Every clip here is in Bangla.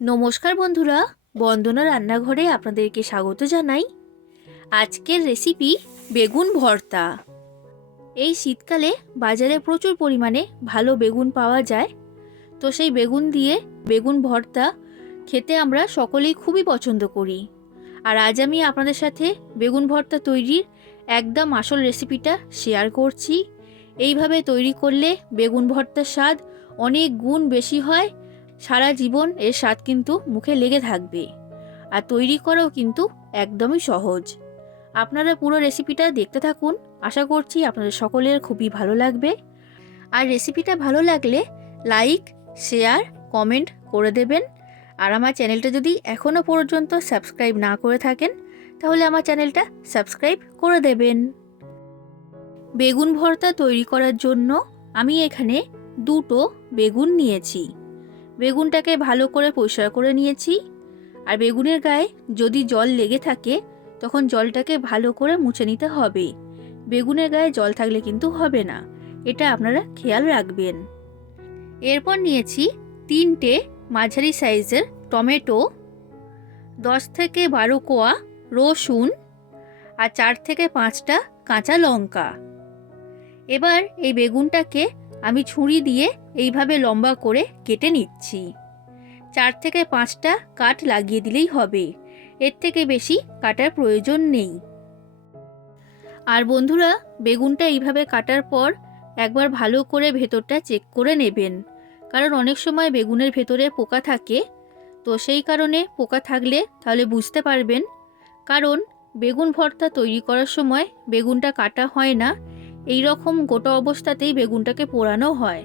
নমস্কার বন্ধুরা, বন্দনা রান্নাঘরে আপনাদেরকে স্বাগত জানাই। আজকের রেসিপি বেগুন ভর্তা। এই শীতকালে বাজারে প্রচুর পরিমাণে ভালো বেগুন পাওয়া যায়। তো সেই বেগুন দিয়ে বেগুন ভর্তা খেতে আমরা সকলেই খুবই পছন্দ করি। আর আজ আমি আপনাদের সাথে বেগুন ভর্তা তৈরির একদম আসল রেসিপিটা শেয়ার করছি। এইভাবে তৈরি করলে বেগুন ভর্তার স্বাদ অনেক গুণ বেশি হয়। সারা জীবন এর স্বাদ কিন্তু মুখে লেগে থাকবে। আর তৈরি করাও কিন্তু একদমই সহজ। আপনারা পুরো রেসিপিটা দেখতে থাকুন, আশা করছি আপনাদের সকলের খুবই ভালো লাগবে। আর রেসিপিটা ভালো লাগলে লাইক, শেয়ার, কমেন্ট করে দেবেন। আর আমার চ্যানেলটা যদি এখনও পর্যন্ত সাবস্ক্রাইব না করে থাকেন তাহলে আমার চ্যানেলটা সাবস্ক্রাইব করে দেবেন। বেগুন ভর্তা তৈরি করার জন্য আমি এখানে দুটো বেগুন নিয়েছি। বেগুনটাকে ভালো করে পরিষ্কার করে নিয়েছি। আর বেগুনের গায়ে যদি জল লেগে থাকে তখন জলটাকে ভালো করে মুছে নিতে হবে। বেগুনের গায়ে জল থাকলে কিন্তু হবে না, এটা আপনারা খেয়াল রাখবেন। এরপর নিয়েছি 3টে মাঝারি সাইজের টমেটো, 10 থেকে 12 কোয়া রসুন আর 4 থেকে 5টা কাঁচা লঙ্কা। এবার এই বেগুনটাকে আমি ছুরি দিয়ে এইভাবে লম্বা করে কেটে নিচ্ছি। 4 থেকে 5টা কাট লাগিয়ে দিলেই হবে, এর থেকে বেশি কাটার প্রয়োজন নেই। আর বন্ধুরা, বেগুনটা এইভাবে কাটার পর একবার ভালো করে ভেতরটা চেক করে নেবেন, কারণ অনেক সময় বেগুনের ভেতরে পোকা থাকে। তো সেই কারণে পোকা থাকলে তাহলে বুঝতে পারবেন, কারণ বেগুন ভর্তা তৈরি করার সময় বেগুনটা কাটা হয় না, এই রকম গোটা অবস্থাতেই বেগুনটাকে পোড়ানো হয়।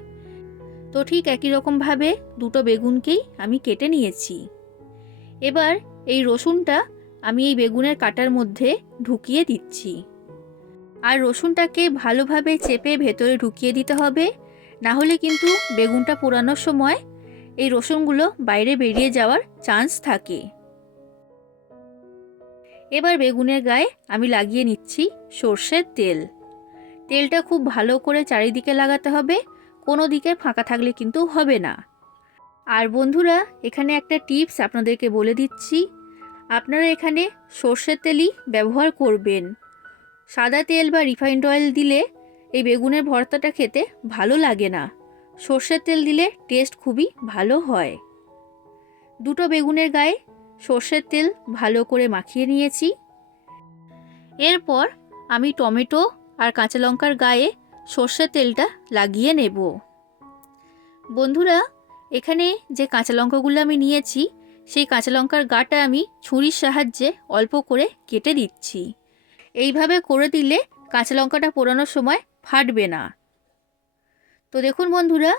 তো ঠিক একই রকমভাবে দুটো বেগুনকেই আমি কেটে নিয়েছি। এবার এই রসুনটা আমি এই বেগুনের কাটার মধ্যে ঢুকিয়ে দিচ্ছি। আর রসুনটাকে ভালোভাবে চেপে ভেতরে ঢুকিয়ে দিতে হবে, না হলে কিন্তু বেগুনটা পোড়ানোর সময় এই রসুনগুলো বাইরে বেরিয়ে যাওয়ার চান্স থাকে। এবার বেগুনের গায়ে আমি লাগিয়ে নিচ্ছি সর্ষের তেল। তেলটা খুব ভালো করে চারিদিকে লাগাতে হবে, কোনো দিকে ফাঁকা থাকলে কিন্তু হবে না। আর বন্ধুরা, এখানে একটা টিপস আপনাদেরকে বলে দিচ্ছি, আপনারা এখানে সর্ষের তেলই ব্যবহার করবেন। সাদা তেল বা রিফাইন্ড অয়েল দিলে এই বেগুনের ভর্তাটা খেতে ভালো লাগে না। সর্ষের তেল দিলে টেস্ট খুবই ভালো হয়। দুটো বেগুনের গায়ে সর্ষের তেল ভালো করে মাখিয়ে নিয়েছি। এরপর আমি টমেটো আর কাঁচা লঙ্কার গায়ে সর্ষের তেলটা লাগিয়ে নেব। বন্ধুরা, এখানে যে কাঁচা লঙ্কাগুলো আমি নিয়েছি সেই কাঁচা লঙ্কার গাটা আমি ছুরির সাহায্যে অল্প করে কেটে দিচ্ছি। এইভাবে করে দিলে কাঁচা লঙ্কাটা পোড়ানোর সময় ফাটবে না। তো দেখুন বন্ধুরা,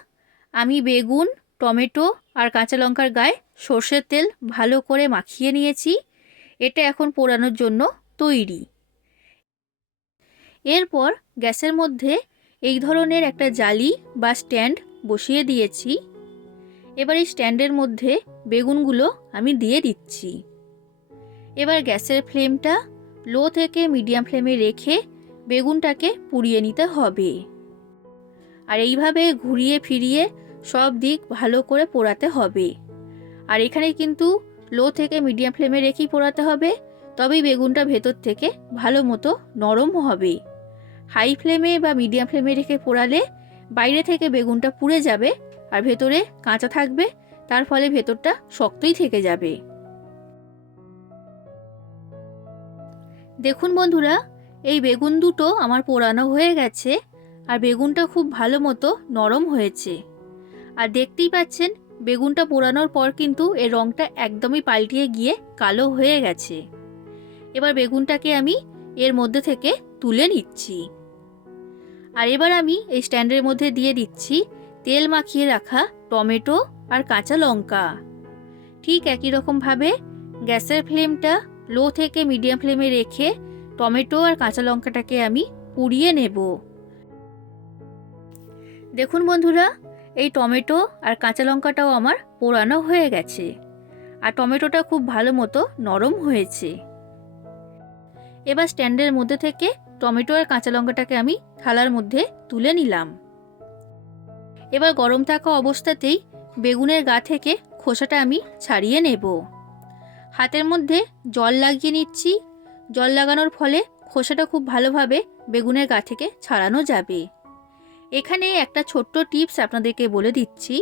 আমি বেগুন, টমেটো আর কাঁচা লঙ্কার গায়ে সর্ষের তেল ভালো করে মাখিয়ে নিয়েছি। এটা এখন পোড়ানোর জন্য তৈরি। এরপর গ্যাসের মধ্যে এই ধরনের একটা জালি বা স্ট্যান্ড বসিয়ে দিয়েছি। এবার এই স্ট্যান্ডের মধ্যে বেগুনগুলো আমি দিয়ে দিচ্ছি। এবার গ্যাসের ফ্লেমটা লো থেকে মিডিয়াম ফ্লেমে রেখে বেগুনটাকে পুড়িয়ে নিতে হবে। আর এইভাবে ঘুরিয়ে ফিরিয়ে সব দিক ভালো করে পোড়াতে হবে। আর এখানে কিন্তু লো থেকে মিডিয়াম ফ্লেমে রেখেই পোড়াতে হবে, তবেই বেগুনটা ভেতর থেকে ভালো মতো নরম হবে। হাই ফ্লেমে বা মিডিয়াম ফ্লেমে রেখে পোড়ালে বাইরে থেকে বেগুনটা পুড়ে যাবে আর ভেতরে কাঁচা থাকবে, তার ফলে ভেতরটা শক্তই থেকে যাবে। দেখুন বন্ধুরা, এই বেগুন দুটো আমার পোড়ানো হয়ে গেছে আর বেগুনটা খুব ভালো মতো নরম হয়েছে। আর দেখতেই পাচ্ছেন বেগুনটা পোড়ানোর পর কিন্তু এর রঙটা একদমই পাল্টিয়ে গিয়ে কালো হয়ে গেছে। এবার বেগুনটাকে আমি এর মধ্যে থেকে তুলে নিচ্ছি। আর এবার আমি এই স্ট্যান্ডের মধ্যে দিয়ে দিচ্ছি তেল মাখিয়ে রাখা টমেটো আর কাঁচা লঙ্কা। ঠিক একই রকমভাবে গ্যাসের ফ্লেমটা লো থেকে মিডিয়াম ফ্লেমে রেখে টমেটো আর কাঁচা লঙ্কাটাকে আমি পুড়িয়ে নেব। দেখুন বন্ধুরা, এই টমেটো আর কাঁচা লঙ্কাটাও আমার পোড়ানো হয়ে গেছে আর টমেটোটা খুব ভালো মতো নরম হয়েছে। এবার স্ট্যান্ডের মধ্যে থেকে টমেটো আর কাঁচা লঙ্কাটাকে আমি থালার মধ্যে তুলে নিলাম। এবার গরম থাকা অবস্থাতেই বেগুনের গা থেকে খোসাটা আমি ছাড়িয়ে নেব। হাতের মধ্যে জল লাগিয়ে নিচ্ছি। জল লাগানোর ফলে খোসাটা খুব ভালোভাবে বেগুনের গা থেকে ছাড়ানো যাবে। এখানে একটা ছোট্ট টিপস আপনাদেরকে বলে দিচ্ছি।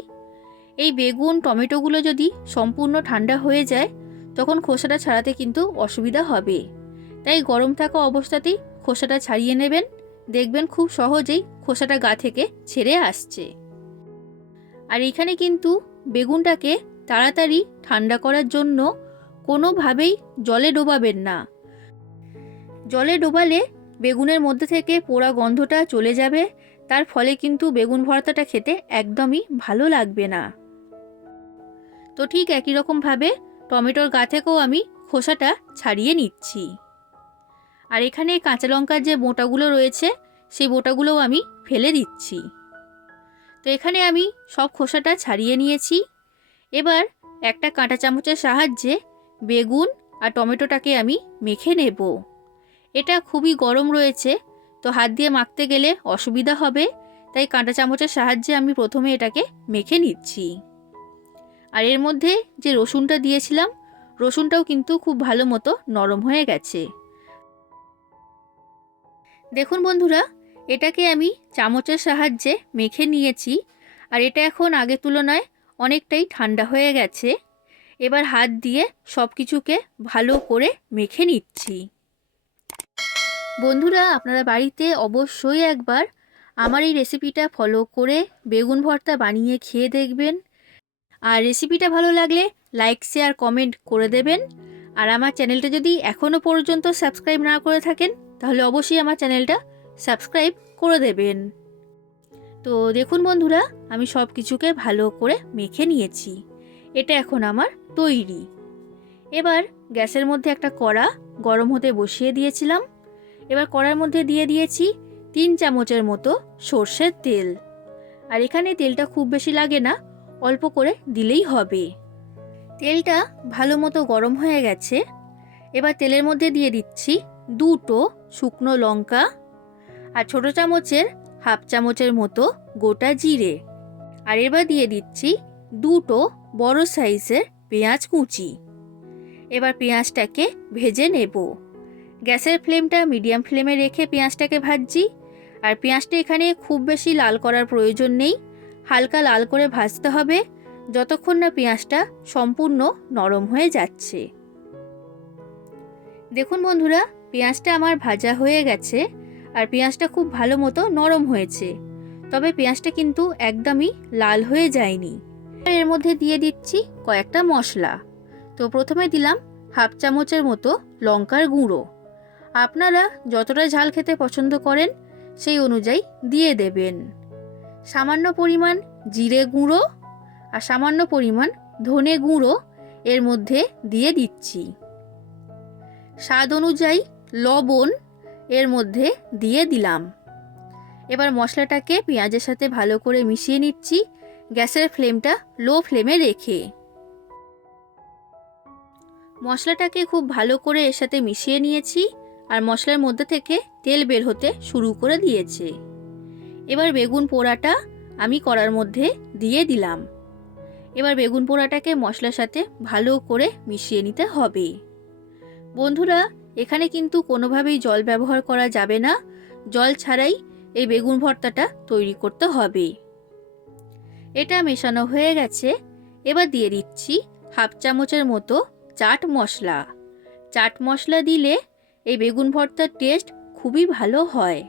এই বেগুন টমেটোগুলো যদি সম্পূর্ণ ঠান্ডা হয়ে যায় তখন খোসাটা ছাড়াতে কিন্তু অসুবিধা হবে। তাই গরম থাকা অবস্থাতেই খোসাটা ছাড়িয়ে নেবেন, দেখবেন খুব সহজেই খোসাটা গা থেকে ছেড়ে আসছে। আর এখানে কিন্তু বেগুনটাকে তাড়াতাড়ি ঠান্ডা করার জন্য কোনোভাবেই জলে ডোবাবেন না। জলে ডোবালে বেগুনের মধ্যে থেকে পোড়া গন্ধটা চলে যাবে, তার ফলে কিন্তু বেগুন ভর্তাটা খেতে একদমই ভালো লাগবে না। তো ঠিক একই রকমভাবে টমেটোর গা থেকেও আমি খোসাটা ছাড়িয়ে নিচ্ছি। আর এখানে কাঁচা লঙ্কার যে বোঁটাগুলো রয়েছে সেই বোঁটাগুলোও আমি ফেলে দিচ্ছি। তো এখানে আমি সব খোসাটা ছাড়িয়ে নিয়েছি। এবার একটা কাঁটা চামচের সাহায্যে বেগুন আর টমেটোটাকে আমি মেখে নেব। এটা খুবই গরম রয়েছে, তো হাত দিয়ে মাখতে গেলে অসুবিধা হবে, তাই কাঁটা চামচের সাহায্যে আমি প্রথমে এটাকে মেখে নিচ্ছি। আর এর মধ্যে যে রসুনটা দিয়েছিলাম, রসুনটাও কিন্তু খুব ভালো মতো নরম হয়ে গেছে। দেখুন বন্ধুরা, এটাকে আমি চামচের সাহায্যে মেখে নিয়েছি। আর এটা এখন আগের তুলনায় অনেকটাই ঠান্ডা হয়ে গেছে। এবার হাত দিয়ে সব কিছুকে ভালো করে মেখে নিচ্ছি। বন্ধুরা, আপনারা বাড়িতে অবশ্যই একবার আমার এই রেসিপিটা ফলো করে বেগুন ভর্তা বানিয়ে খেয়ে দেখবেন। আর রেসিপিটা ভালো লাগলে লাইক, শেয়ার, কমেন্ট করে দেবেন। আর আমার চ্যানেলটা যদি এখনও পর্যন্ত সাবস্ক্রাইব না করে থাকেন তাহলে অবশ্যই আমার চ্যানেলটা সাবস্ক্রাইব করে দেবেন। তো দেখুন বন্ধুরা, আমি সব কিছুকে ভালো করে মেখে নিয়েছি। এটা এখন আমার তৈরি। এবার গ্যাসের মধ্যে একটা কড়া গরম হতে বসিয়ে দিয়েছিলাম। এবার কড়ার মধ্যে দিয়ে দিয়েছি 3 চামচের মতো সর্ষের তেল। আর এখানে তেলটা খুব বেশি লাগে না, অল্প করে দিলেই হবে। তেলটা ভালো মতো গরম হয়ে গেছে। এবার তেলের মধ্যে দিয়ে দিচ্ছি 2টো শুকনো লঙ্কা আর ছোট চামচের হাফ চামচের মতো গোটা জিরে। আর এবার দিয়ে দিচ্ছি 2টো বড় সাইজের পেঁয়াজ কুচি। এবার পেঁয়াজটাকে ভেজে নেব। গ্যাসের ফ্লেমটা মিডিয়াম ফ্লেমে রেখে পেঁয়াজটাকে ভাজছি। আর পেঁয়াজটা এখানে খুব বেশি লাল করার প্রয়োজন নেই, হালকা লাল করে ভাজতে হবে যতক্ষণ না পেঁয়াজটা সম্পূর্ণ নরম হয়ে যাচ্ছে। দেখুন বন্ধুরা, পেঁয়াজটা আমার ভাজা হয়ে গেছে আর পেঁয়াজটা খুব ভালো মতো নরম হয়েছে, তবে পেঁয়াজটা কিন্তু একদমই লাল হয়ে যায়নি। এর মধ্যে দিয়ে দিচ্ছি কয়েকটা মশলা। তো প্রথমে দিলাম হাফ চামচের মতো লঙ্কার গুঁড়ো। আপনারা যতটা ঝাল খেতে পছন্দ করেন সেই অনুযায়ী দিয়ে দেবেন। সামান্য পরিমাণ জিরে গুঁড়ো আর সামান্য পরিমাণ ধনে গুঁড়ো এর মধ্যে দিয়ে দিচ্ছি। স্বাদ অনুযায়ী লবণ এর মধ্যে দিয়ে দিলাম। এবার মশলাটাকে পেঁয়াজের সাথে ভালো করে মিশিয়ে নিচ্ছি, গ্যাসের ফ্লেমটা লো ফ্লেমে রেখে। মশলাটাকে খুব ভালো করে এর সাথে মিশিয়ে নিয়েছি আর মশলার মধ্যে থেকে তেল বের হতে শুরু করে দিয়েছে। এবার বেগুন পোড়াটা আমি কড়ার মধ্যে দিয়ে দিলাম। এবার বেগুন পোড়াটাকে মশলার সাথে ভালো করে মিশিয়ে নিতে হবে। বন্ধুরা, এখানে কিন্তু কোনোভাবেই জল ব্যবহার করা যাবে না, জল ছাড়াই এই বেগুন ভর্তাটা তৈরি করতে হবে। এটা মেশানো হয়ে গেছে। এবার দিয়ে দিচ্ছি হাফ চামচের মতো চাট মশলা। চাট মশলা দিলে এই বেগুন ভর্তার টেস্ট খুবই ভালো হয়।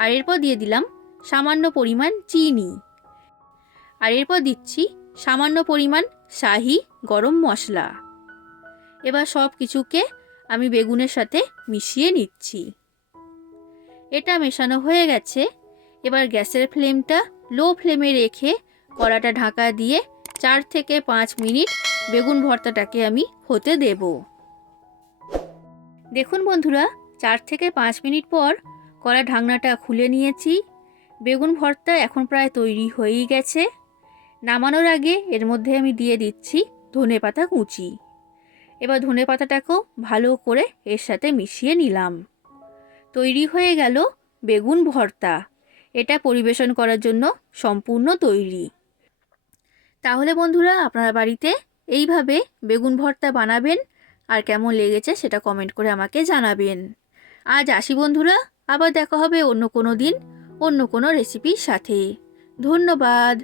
আর এরপর দিয়ে দিলাম সামান্য পরিমাণ চিনি। আর এরপর দিচ্ছি সামান্য পরিমাণ শাহি গরম মশলা। এবার সব কিছুকে আমি বেগুনের সাথে মিশিয়ে নিচ্ছি। এটা মেশানো হয়ে গেছে। এবার গ্যাসের ফ্লেমটা লো ফ্লেমে রেখে কড়াটা ঢাকা দিয়ে 4 থেকে 5 মিনিট বেগুন ভর্তাটাকে আমি হতে দেব। দেখুন বন্ধুরা, 4 থেকে 5 মিনিট পর কড়া ঢাকনাটা খুলে নিয়েছি। বেগুন ভর্তা এখন প্রায় তৈরি হয়েই গেছে। নামানোর আগে এর মধ্যে আমি দিয়ে দিচ্ছি ধনেপাতা কুচি। এবার ধনেপাতাটাকেও ভালো করে এর সাথে মিশিয়ে নিলাম। তৈরি হয়ে গেল বেগুন ভর্তা। এটা পরিবেশন করার জন্য সম্পূর্ণ তৈরি। তাহলে বন্ধুরা আপনারা বাড়িতে এইভাবে বেগুন ভর্তা বানাবেন আর কেমন লেগেছে সেটা কমেন্ট করে আমাকে জানাবেন। আজ আসি বন্ধুরা, আবার দেখা হবে অন্য কোনো দিন অন্য কোনো রেসিপির সাথে। ধন্যবাদ।